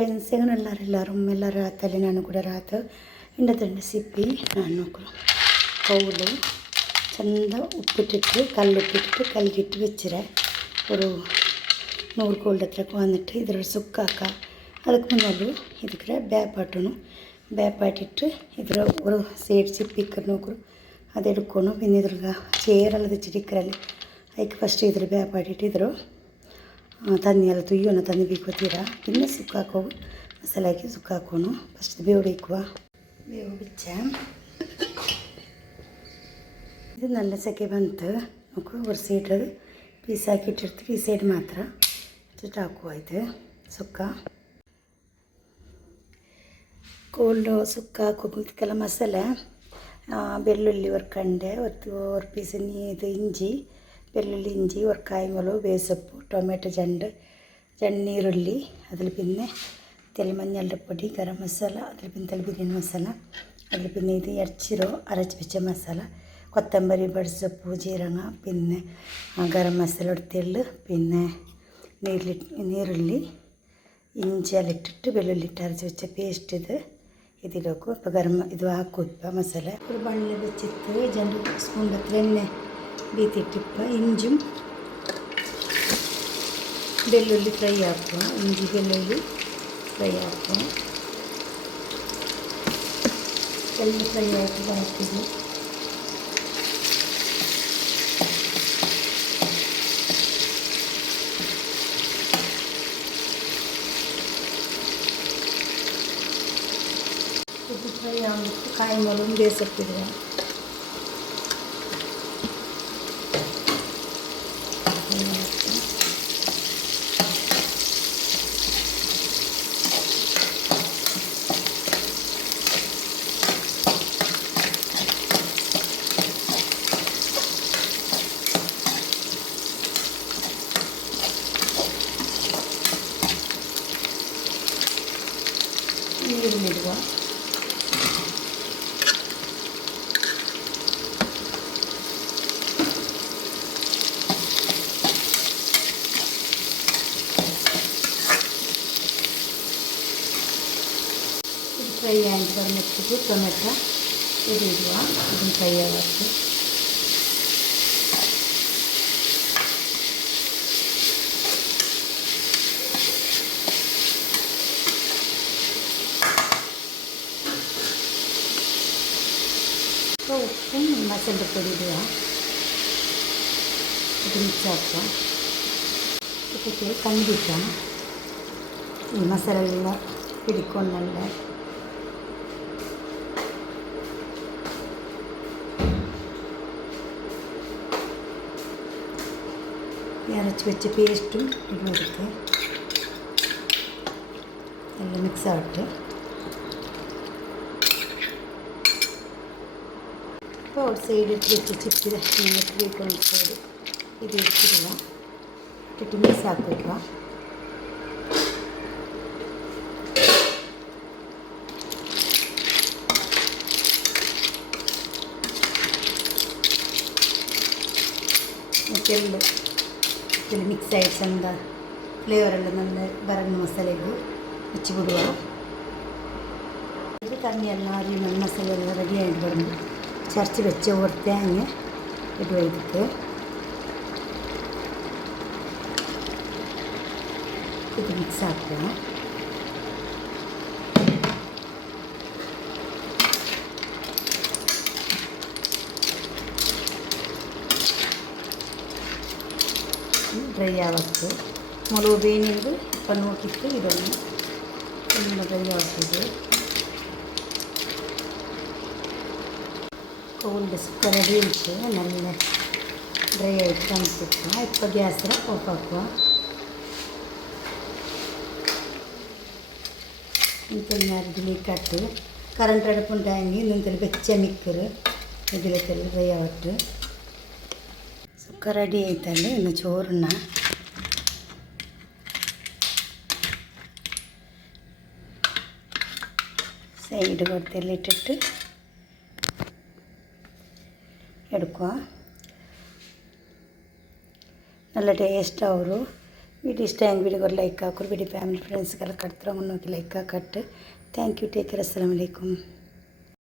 ಫ್ರೆಂಡ್ಸ್ ಎಲ್ಲರೂ ರಾತಲ್ಲಿ ನಾನು ಕೂಡ ರಾತ ಹಿಂಡದಂಡೆ ಸಿಪ್ಪಿ ನಾನು ಕೌಲು ಚಂದ ಉಪ್ಪಿಟ್ಟಿಟ್ಟು ಕಲ್ಲುಪ್ಪಿಟ್ಟು ಕಲ್ಲಿಗಿಟ್ಟು വെച്ചിരെ ഒരു 100 ಕೋಲ್ಡ್ ಹತ್ರಕ್ಕೆ വന്നിട്ട് ಇದರ ಸುಕ್ಕಾಕ ಅದಕ್ಕೆ ಮುನ್ನೊಂದು ಇದಕ್ಕೆ ಬೇಪಾಟಿಟ್ಟು ಇದರ ഒരു സൈഡ് ಸಿಪ್ಪಿಕ್ಕರು ನೋಕರು ಅದು എടുക്കണം പിന്നെ ഇದ್ರಾಗ ചേരല്ലದ ಚಿಟಿಕ್ಕರಲ್ಲಿ ಅದಕ್ಕೆ ಫಸ್ಟ್ ಇದ್ರ ಬೇಪಾಟಿಟ್ಟು ಇದ್ರು ತನ್ನೆಲ್ಲ ತುಯ್ಯೋಣ ತಂದು ಬೀಕೋತೀರ പിന്നെ ಸುಕ್ಕಾಕೋ ಮಸಾಲೆ ಹಾಕಿ ಸುಕ್ಕಾಕೋನು ಫಸ್ಟ್ ಬೇವು ಬೇಕುವ ಬೇವು ಬಿಚ್ಚ ಇದು നല്ല ಸೆಕೆ ಬಂತು ನೋಕು ഒരു ಸೈಡ್ ಪೀಸ್ ಹಾಕಿಟ್ಟಿರ್ತೀವಿ ಈ ಸೈಡ್ ಮಾತ್ರ ಇಟ್ಟು ಹಾಕುವ ಇದು ಸುಕ್ಕ ಕೋಲ್ಡ್ ಸುಕ್ಕ ಹಾಕೋದಕ್ಕೆಲ್ಲ ಮಸಾಲೆ ಬೆಳ್ಳುಳ್ಳಿ ಹುರ್ಕೊಂಡೆ ஒரு ಪೀಸ್ ಇದು ಇಂಜಿ വെള്ളുള്ളി ഇഞ്ചി ഒരു കായ്മുളക് വേസപ്പ് ടൊമാറ്റോ നീരുള്ളി അതിൽ പിന്നെ മഞ്ഞളുടെ പൊടി ഗരം മസാല അതിൽ പിന്നെ ബിരിയാണി മസാല അതിൽ പിന്നെ ഇത് ഇറച്ചിരോ അരച്ച് വെച്ച മസാല കൊത്തമ്പരി ബഡ്സപ്പ് ജീരക പിന്നെ ഗരം മസാല എടുത്തുള്ളു പിന്നെ നീരുള്ളി ഇഞ്ചി എല്ലാം ഇട്ടിട്ട് വെള്ളുള്ളി ഇട്ട് അരച്ച് വെച്ച പേസ്റ്റ് ഇതിലേക്കും ഇപ്പോൾ ഇത് ಹಾಕು ഇപ്പോൾ മസാല ഒരു ബണ്ണിൽ വെച്ചിട്ട് 2 സ്പൂൺ എണ്ണ ಬೀತಿಟ್ಟಿಪ್ಪ ಇಂಜುം ಬೆಳ್ಳುಳ್ಳಿ ಫ್ರೈ ಹಾಕುವ ಇಂಜಿ ಬೆಳ್ಳುಳ್ಳಿ ಫ್ರೈ ಹಾಕುವ ಎಲ್ಲ ಫ್ರೈ ಹಾಕಿ ಹಾಕಿದ್ವಿ ಇದು ಫ್ರೈ ಆಗ್ಬಿಟ್ಟು ಕಾಯಿ ಮೊಳಗು ಬೇಯಿಸಿಟ್ಟಿದ್ವಿ ನೀರಿಡುವ ಫ್ರೈ ಆಗಿ ಬಂದಿಟ್ಟು ಟೊಮೆಟೊ ಇಡುವ ಇದನ್ನು ಫ್ರೈ ಆಗುತ್ತೆ ಉಪ್ಪು ಮಸಾಲೆ ಪುಡಿ ಇಡುವ ಇದು ಮಿಕ್ಸ್ ಹಾಕುವ ಇದಕ್ಕೆ ಖಂಡಿತ ಈ ಮಸಾಲೆ ಎಲ್ಲ ಹಿಡ್ಕೊಂಡಲ್ಲ ಅರಚಿ വെച്ച പേസ്റ്റും ഇടുന്നതൊക്കെ എല്ലാം മിക്സ് ആവട്ടെ ഇപ്പോൾ ഒരു സൈഡ് ഇട്ട് ചിപ്പിൽ നിങ്ങൾക്ക് വേണ്ടിയിട്ട് ഇത് ഇട്ടിടുക ഇട്ടിട്ട് മിക്സ് ആക്കുക മറ്റെല്ലാം ഇതിൽ മിക്സ് ആയിട്ട് ചന്ത ഫ്ലേവറെല്ലാം നല്ല ബറന്ന മസാലയിൽ വെച്ച് വിടുക ഇത് തന്നെയെല്ലാം അരിയുന്ന മസാല എല്ലാം റെഡി ആയിട്ട് വരുമ്പോൾ ചർച്ച് വെച്ച് ഒരു തേങ്ങ ഇടുക ഇതിക്ക് ഇത് മിക്സ് ആക്കുക ಡ್ರೈ ಆಗುತ್ತೆ ಮೊಳಗು ಬೇನಿಂದು ಇಪ್ಪ ನೋಕಿಟ್ಟು ಇದನ್ನು ತುಂಬ ಡ್ರೈ ಆಗ್ತದೆ ಕೋಲ್ಡ್ ಸುಕ್ಕ ರೆಡಿ ಉಂಟು നല്ല ಡ್ರೈ ಆಗಿ ಕಾಣಿಸುತ್ತೆ ಇಪ್ಪ ಗ್ಯಾಸ್ ಆಫ್ ಹಾಕುವ ಇಂತೆಲ್ಲ ഇതിലേക്കിട്ട് കറണ്ട് അടുപ്പുണ്ടായെങ്കിൽ ഇന്നത്തെ വെച്ച മിക്കർ ഇതിലേക്ക് ಡ್ರೈ ആവട്ടെ ಸುಕ್ಕ ರೆಡಿ ಆಯ್ತಲ್ಲ ಇನ್ನು ചോറുണ്ണ സൈഡ് കൊടുത്തെല്ലാം ഇട്ടിട്ട് എടുക്കുക നല്ല ടേസ്റ്റ് ആവും വീഡിയോ ഇഷ്ടമായെങ്കിൽ വീഡിയോ ഒരു ലൈക്ക് ആക്കും വീഡിയോ ഫാമിലി ഫ്രണ്ട്സുകളെ കടത്തുമ്പോൾ നോക്കി ലൈക്ക് ആക്കട്ടെ. Thank you. Take care. അസ്സലാമു അലൈക്കും.